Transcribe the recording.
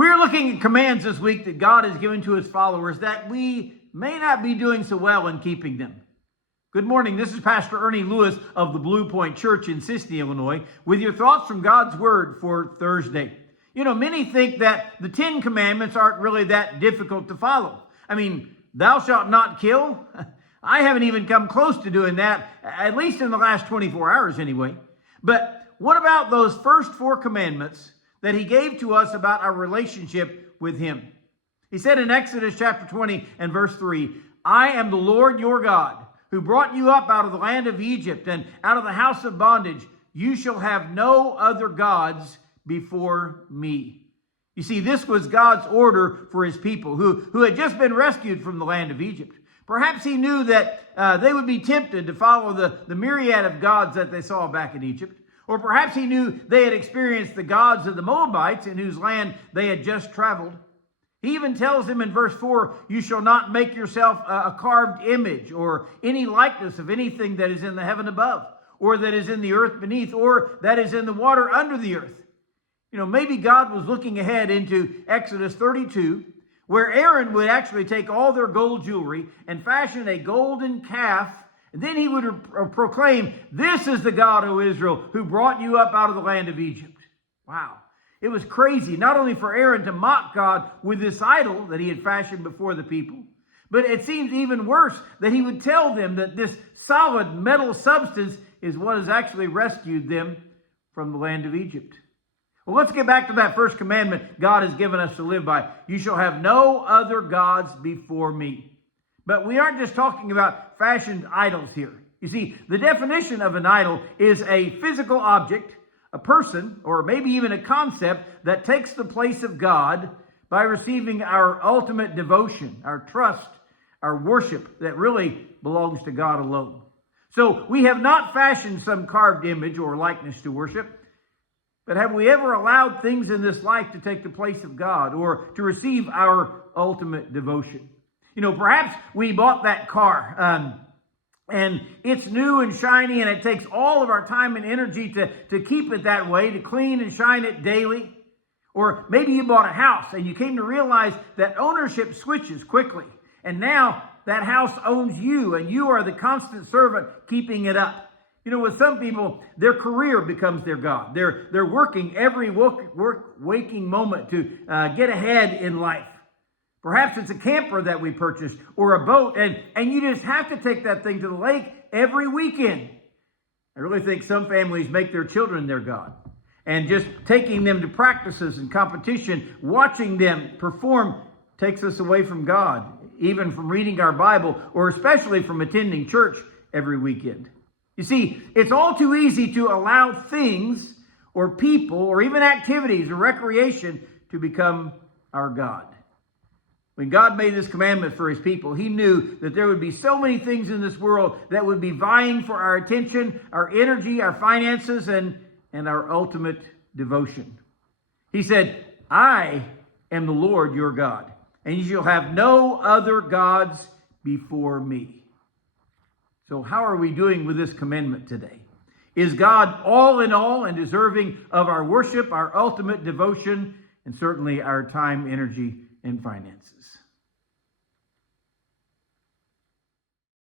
We're looking at commands this week that God has given to his followers that we may not be doing so well in keeping them. Good morning. This is Pastor Ernie Lewis of the Blue Point Church in Sisney, Illinois, with your thoughts from God's Word for Thursday. You know, many think that the 10 Commandments aren't really that difficult to follow. I mean, thou shalt not kill. I haven't even come close to doing that, at least in the last 24 hours anyway. But what about those first 4 commandments that he gave to us about our relationship with him? He said in Exodus chapter 20 and verse 3, I am the Lord your God, who brought you up out of the land of Egypt and out of the house of bondage. You shall have no other gods before me. You see, this was God's order for his people who had just been rescued from the land of Egypt. Perhaps he knew that they would be tempted to follow the myriad of gods that they saw back in Egypt. Or perhaps he knew they had experienced the gods of the Moabites in whose land they had just traveled. He even tells them in verse 4, you shall not make yourself a carved image or any likeness of anything that is in the heaven above, or that is in the earth beneath, or that is in the water under the earth. You know, maybe God was looking ahead into Exodus 32, where Aaron would actually take all their gold jewelry and fashion a golden calf. And then he would proclaim, this is the God, O Israel, who brought you up out of the land of Egypt. Wow. It was crazy, not only for Aaron to mock God with this idol that he had fashioned before the people, but it seems even worse that he would tell them that this solid metal substance is what has actually rescued them from the land of Egypt. Well, let's get back to that first commandment God has given us to live by. You shall have no other gods before me. But we aren't just talking about fashioned idols here. You see, the definition of an idol is a physical object, a person, or maybe even a concept that takes the place of God by receiving our ultimate devotion, our trust, our worship that really belongs to God alone. So we have not fashioned some carved image or likeness to worship, but have we ever allowed things in this life to take the place of God or to receive our ultimate devotion? You know, perhaps we bought that car and it's new and shiny, and it takes all of our time and energy to keep it that way, to clean and shine it daily. Or maybe you bought a house and you came to realize that ownership switches quickly. And now that house owns you, and you are the constant servant keeping it up. You know, with some people, their career becomes their God. They're working every waking moment to get ahead in life. Perhaps it's a camper that we purchased or a boat, and you just have to take that thing to the lake every weekend. I really think some families make their children their God. And just taking them to practices and competition, watching them perform, takes us away from God, even from reading our Bible, or especially from attending church every weekend. You see, it's all too easy to allow things or people or even activities or recreation to become our God. When God made this commandment for his people, he knew that there would be so many things in this world that would be vying for our attention, our energy, our finances, and our ultimate devotion. He said, I am the Lord your God, and you shall have no other gods before me. So how are we doing with this commandment today? Is God all in all and deserving of our worship, our ultimate devotion, and certainly our time, energy, and finances?